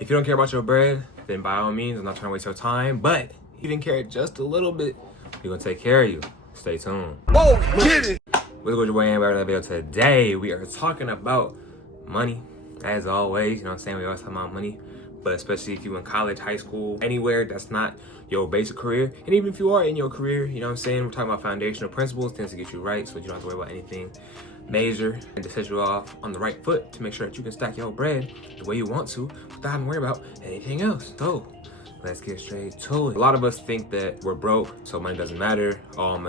If you don't care about your bread, then by all means, I'm not trying to waste your time. But if you didn't care just a little bit, we're gonna take care of you. Stay tuned. Whoa, get it! What's good, your boy Amber? That video today, we are talking about money, as always. You know what I'm saying? We always talk about money, but especially if you're in college, high school, anywhere that's not your basic career, and even if you are in your career, you know what I'm saying? We're talking about foundational principles, things to get you right, so you don't have to worry about anything major, and to set you off on the right foot to make sure that you can stack your bread the way you want to without having to worry about anything else. So let's get straight to it. A lot of us think that we're broke, so money doesn't matter. Oh,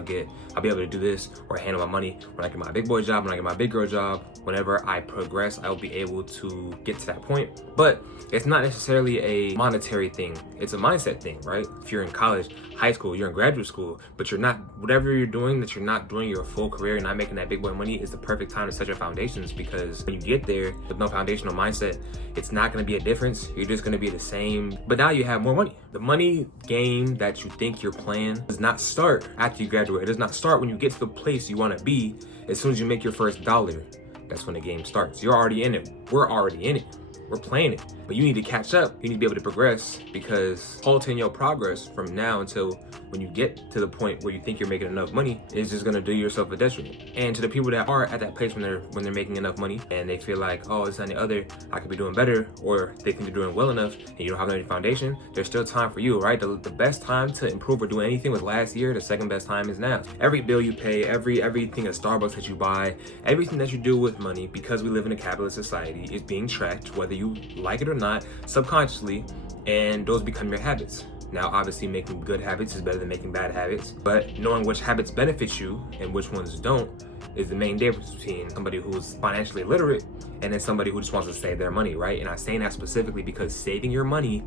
I'll be able to do this or handle my money when I get my big boy job, when I get my big girl job. Whenever I progress, I'll be able to get to that point. But it's not necessarily a monetary thing. It's a mindset thing, right? If you're in college, high school, you're in graduate school, but you're not, whatever you're doing, that you're not doing your full career, you're not making that big boy money, is the perfect time to set your foundations, because when you get there with no foundational mindset, it's not gonna be a difference. You're just gonna be the same, but now you have more money. The money game that you think you're playing does not start after you graduate. It does not start when you get to the place you wanna be. As soon as you make your first dollar, that's when the game starts. You're already in it. We're already in it. We're playing it. But you need to catch up. You need to be able to progress, because halting your progress from now until when you get to the point where you think you're making enough money is just gonna do yourself a detriment. And to the people that are at that place when they're making enough money and they feel like, oh, this and the other, I could be doing better, or they think they're doing well enough and you don't have any foundation, there's still time for you, right? The best time to improve or do anything was last year. The second best time is now. Every bill you pay, everything at Starbucks that you buy, everything that you do with money, because we live in a capitalist society, is being tracked, whether you like it or not, subconsciously, and those become your habits. Now, obviously, making good habits is better than making bad habits, but knowing which habits benefit you and which ones don't is the main difference between somebody who's financially literate and then somebody who just wants to save their money, right? And I'm saying that specifically because saving your money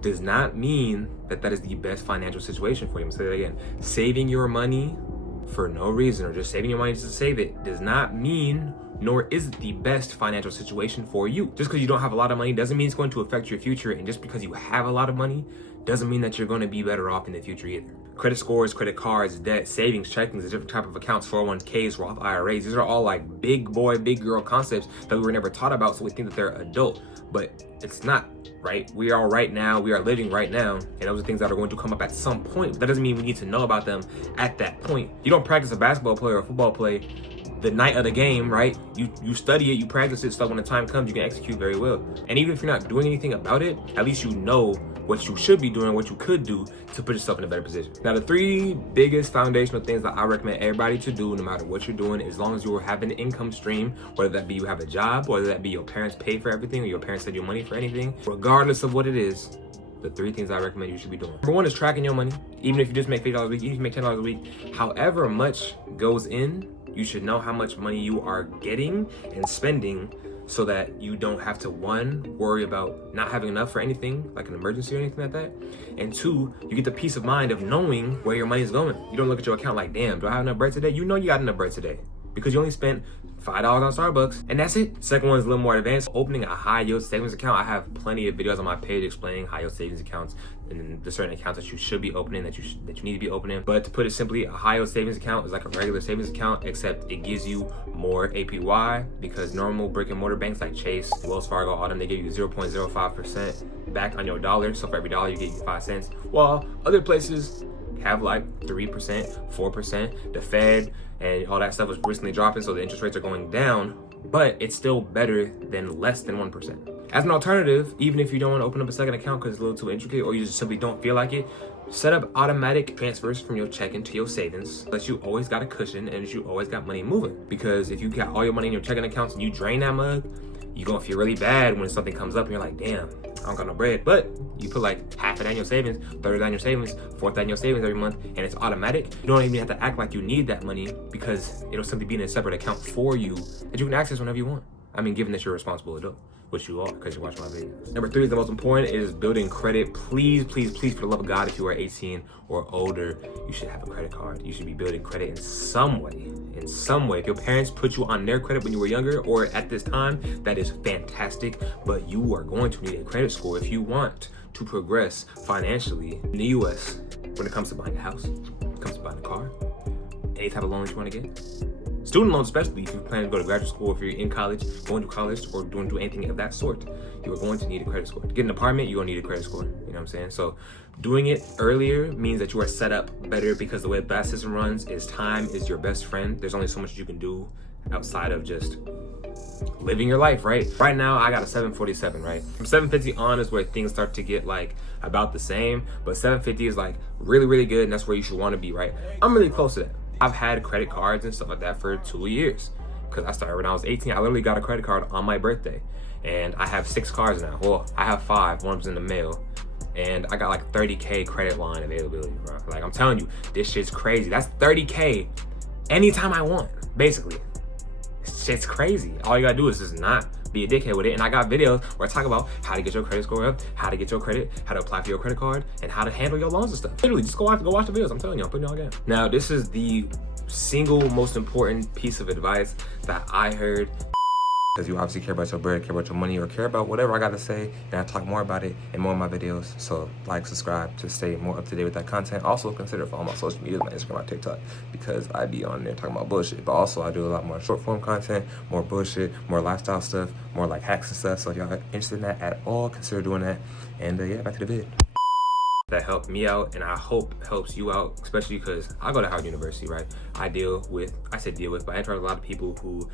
does not mean that that is the best financial situation for you. I'm gonna say that again. Saving your money for no reason, or just saving your money just to save it, does not mean, nor is it the best financial situation for you. Just because you don't have a lot of money doesn't mean it's going to affect your future, and just because you have a lot of money doesn't mean that you're going to be better off in the future either. Credit scores, credit cards, debt, savings, checkings, different type of accounts, 401ks, Roth IRAs, these are all like big boy, big girl concepts that we were never taught about, so we think that they're adult, but it's not, right? We are right now, we are living right now, and those are things that are going to come up at some point. That doesn't mean we need to know about them at that point. You don't practice a basketball play or a football play the night of the game, right? You study it, you practice it, so when the time comes, you can execute very well. And even if you're not doing anything about it, at least you know what you should be doing, what you could do to put yourself in a better position. Now, the three biggest foundational things that I recommend everybody to do, no matter what you're doing, as long as you have an income stream, whether that be you have a job, whether that be your parents pay for everything, or your parents send you money for anything, regardless of what it is, the three things I recommend you should be doing. Number one is tracking your money. Even if you just make $50 a week, even if you make $10 a week, however much goes in, you should know how much money you are getting and spending, so that you don't have to, one, worry about not having enough for anything, like an emergency or anything like that. And two, you get the peace of mind of knowing where your money is going. You don't look at your account like, damn, do I have enough bread today? You know you got enough bread today, because you only spent $5 on Starbucks, and that's it. Second one is a little more advanced, opening a high yield savings account. I have plenty of videos on my page explaining high yield savings accounts and the certain accounts that you should be opening, that you need to be opening. But to put it simply, a high yield savings account is like a regular savings account, except it gives you more APY, because normal brick and mortar banks like Chase, Wells Fargo, all them, they give you 0.05% back on your dollar. So for every dollar you get 5 cents, while other places have like 3%, 4%. The Fed and all that stuff was recently dropping, so the interest rates are going down, but it's still better than less than 1%. As an alternative, even if you don't want to open up a second account because it's a little too intricate, or you just simply don't feel like it, set up automatic transfers from your checking to your savings, so that you always got a cushion and you always got money moving. Because if you got all your money in your checking accounts and you drain that mug, you're gonna feel really bad when something comes up and you're like, damn, I don't got no bread. But you put like half of that in your savings, third of that in your savings, fourth of that in your savings every month, and it's automatic. You don't even have to act like you need that money, because it'll simply be in a separate account for you that you can access whenever you want. I mean, given that you're a responsible adult, which you are because you watch my videos. Number three is the most important, is building credit. Please, please, please, for the love of God, if you are 18 or older, you should have a credit card. You should be building credit in some way. In some way. If your parents put you on their credit when you were younger or at this time, that is fantastic, but you are going to need a credit score if you want to progress financially in the US when it comes to buying a house, when it comes to buying a car, any type of loans you want to get. Student loans, especially if you plan to go to graduate school, if you're in college, going to college, or do anything of that sort, you are going to need a credit score. To get an apartment, you're gonna need a credit score. You know what I'm saying? So doing it earlier means that you are set up better, because the way that system runs is time is your best friend. There's only so much you can do outside of just living your life, right? Right now, I got a 747, right? From 750 on is where things start to get like about the same, but 750 is like really, really good, and that's where you should want to be, right? I'm really close to that. I've had credit cards and stuff like that for 2 years, because I started when I was 18. I literally got a credit card on my birthday, and I have 6 cards now. Well, I have 5. One was in the mail, and I got like 30K credit line availability, bro. Like, I'm telling you, this shit's crazy. That's 30K anytime I want, basically. Shit's crazy. All you gotta do is just not be a dickhead with it. And I got videos where I talk about how to get your credit score up, how to get your credit, how to apply for your credit card, and how to handle your loans and stuff. Literally, just go watch the videos. I'm telling you, I'm putting y'all again. Now, this is the single most important piece of advice that I heard, because you obviously care about your bread, care about your money, or care about whatever I gotta say, and I talk more about it in more of my videos. So like, subscribe to stay more up to date with that content. Also consider following my social media, my Instagram, my TikTok, because I be on there talking about bullshit. But also I do a lot more short form content, more bullshit, more lifestyle stuff, more like hacks and stuff. So if y'all are interested in that at all, consider doing that. And yeah, back to the vid. That helped me out, and I hope helps you out, especially because I go to Howard University, right? I deal with, but I interact with a lot of people who,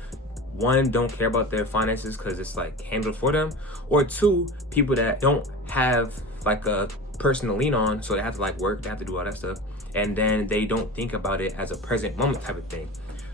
one, don't care about their finances because it's like handled for them, or two, people that don't have like a person to lean on, so they have to like work, they have to do all that stuff, and then they don't think about it as a present moment type of thing.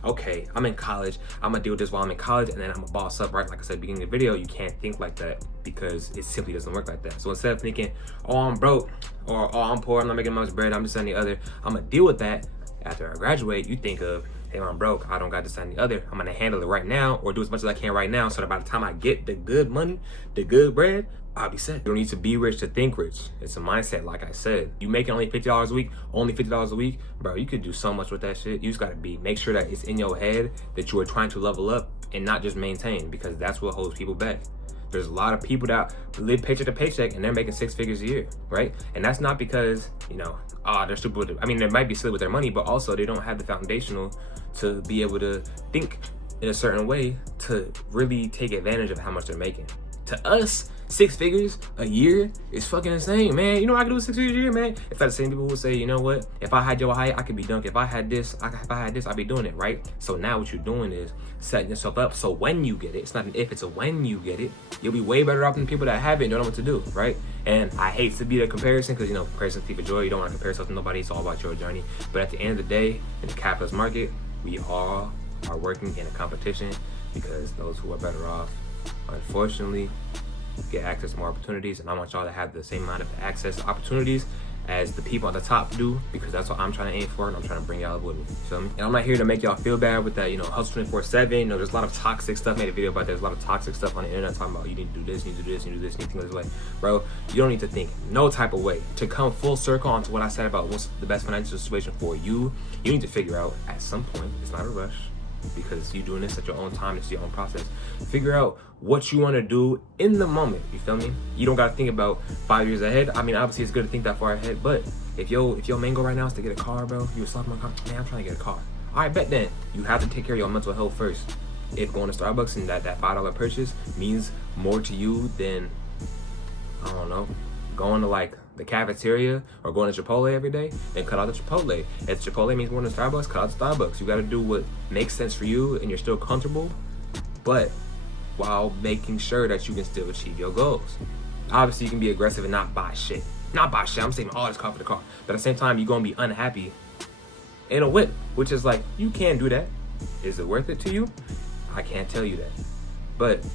Okay, I'm in college, I'm gonna deal with this while I'm in college, and then I'm gonna boss up, right? Like I said at the beginning of the video, you can't think like that because it simply doesn't work like that. So instead of thinking, oh, I'm broke, or oh, I'm poor, I'm not making much bread, I'm just on the other, I'm gonna deal with that after I graduate, you think of, hey, I'm broke, I don't got this and the other, I'm gonna handle it right now, or do as much as I can right now, so that by the time I get the good money, the good bread, I'll be set. You don't need to be rich to think rich. It's a mindset, like I said. You making only $50 a week, only $50 a week, bro, you could do so much with that shit. You just gotta make sure that it's in your head that you are trying to level up and not just maintain, because that's what holds people back. There's a lot of people that live paycheck to paycheck and they're making 6 figures a year, right? And that's not because, you know, they're stupid. I mean, they might be silly with their money, but also they don't have the foundational to be able to think in a certain way to really take advantage of how much they're making. To us, 6 figures a year is fucking insane, man. You know what I could do with 6 figures a year, man? It's like the same people who say, you know what? If I had your height, I could be dunk. If I had this, I'd be doing it, right? So now what you're doing is setting yourself up so when you get it, it's not an if, it's a when you get it, you'll be way better off than people that have it and don't know what to do, right? And I hate to be the comparison because, you know, comparison's thief of joy. You don't want to compare yourself to nobody. It's all about your journey. But at the end of the day, in the capitalist market, we all are working in a competition because those who are better off, unfortunately, get access to more opportunities, and I want y'all to have the same amount of access to opportunities as the people at the top do, because that's what I'm trying to aim for, and I'm trying to bring y'all up with me, you feel me? And I'm not here to make y'all feel bad with that, you know, hustle 24/7. You know, there's a lot of toxic stuff. I made a video about that. There's a lot of toxic stuff on the internet talking about you need to do this, you need to do this, you need to do this, you need to think this way. Bro, you don't need to think no type of way. To come full circle onto what I said about what's the best financial situation for you, you need to figure out at some point, it's not a rush, because you're doing this at your own time, it's your own process. Figure out what you want to do in the moment, you feel me? You don't got to think about 5 years ahead. I mean, obviously it's good to think that far ahead, but if your main goal right now is to get a car, bro, you slap my car, man, I'm trying to get a car. All right, bet then. You have to take care of your mental health first. If going to Starbucks and that $5 purchase means more to you than, I don't know, going to like the cafeteria or going to Chipotle every day, then cut out the Chipotle. If Chipotle means more than Starbucks, cut out the Starbucks. You got to do what makes sense for you and you're still comfortable, but while making sure that you can still achieve your goals. Obviously, you can be aggressive and not buy shit. Not buy shit. I'm saying, oh, this car for the car. But at the same time, you're going to be unhappy in a whip, which is like, you can do that. Is it worth it to you? I can't tell you that. But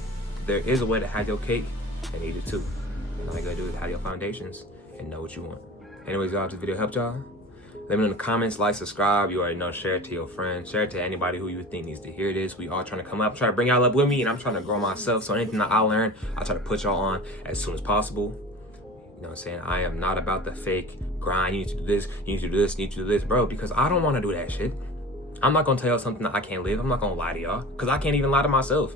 there is a way to have your cake and eat it too. And all you got to do is have your foundations and know what you want. Anyways, y'all, if this video helped y'all, let me know in the comments, like, subscribe. You already know, share it to your friends. Share it to anybody who you think needs to hear this. We all trying to come up, try to bring y'all up with me, and I'm trying to grow myself. So anything that I learn, I try to put y'all on as soon as possible. You know what I'm saying? I am not about the fake grind. You need to do this, you need to do this, you need to do this, bro, because I don't want to do that shit. I'm not going to tell y'all something that I can't live. I'm not going to lie to y'all because I can't even lie to myself.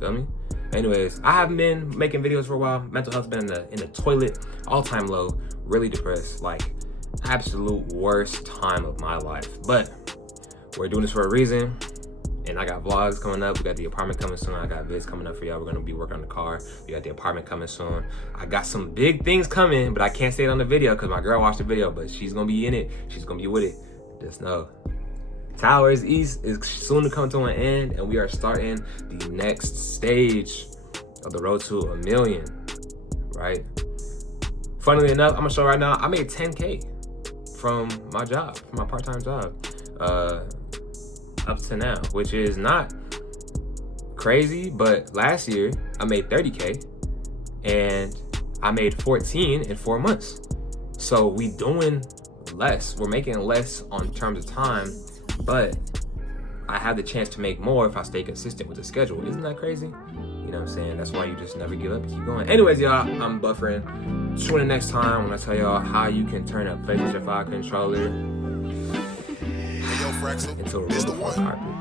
Feel me? Anyways, I haven't been making videos for a while. Mental health's been in the toilet, all-time low, really depressed, like absolute worst time of my life. But we're doing this for a reason. And I got vlogs coming up. We got the apartment coming soon. I got vids coming up for y'all. We're gonna be working on the car. We got the apartment coming soon. I got some big things coming, but I can't say it on the video because my girl watched the video, but she's gonna be in it. She's gonna be with it. Just know. Towers East is soon to come to an end, and we are starting the next stage of the road to 1 million, right? Funnily enough, I'm gonna show right now, I made 10K from my job, from my part-time job, up to now, which is not crazy, but last year I made 30K and I made 14 in 4 months. So we doing less. We're making less on terms of time, but I have the chance to make more if I stay consistent with the schedule. Isn't that crazy? You know what I'm saying? That's why you just never give up and keep going. Anyways, y'all, I'm buffering. Tune in next time when I tell y'all how you can turn a PlayStation 5 controller into a real carpet.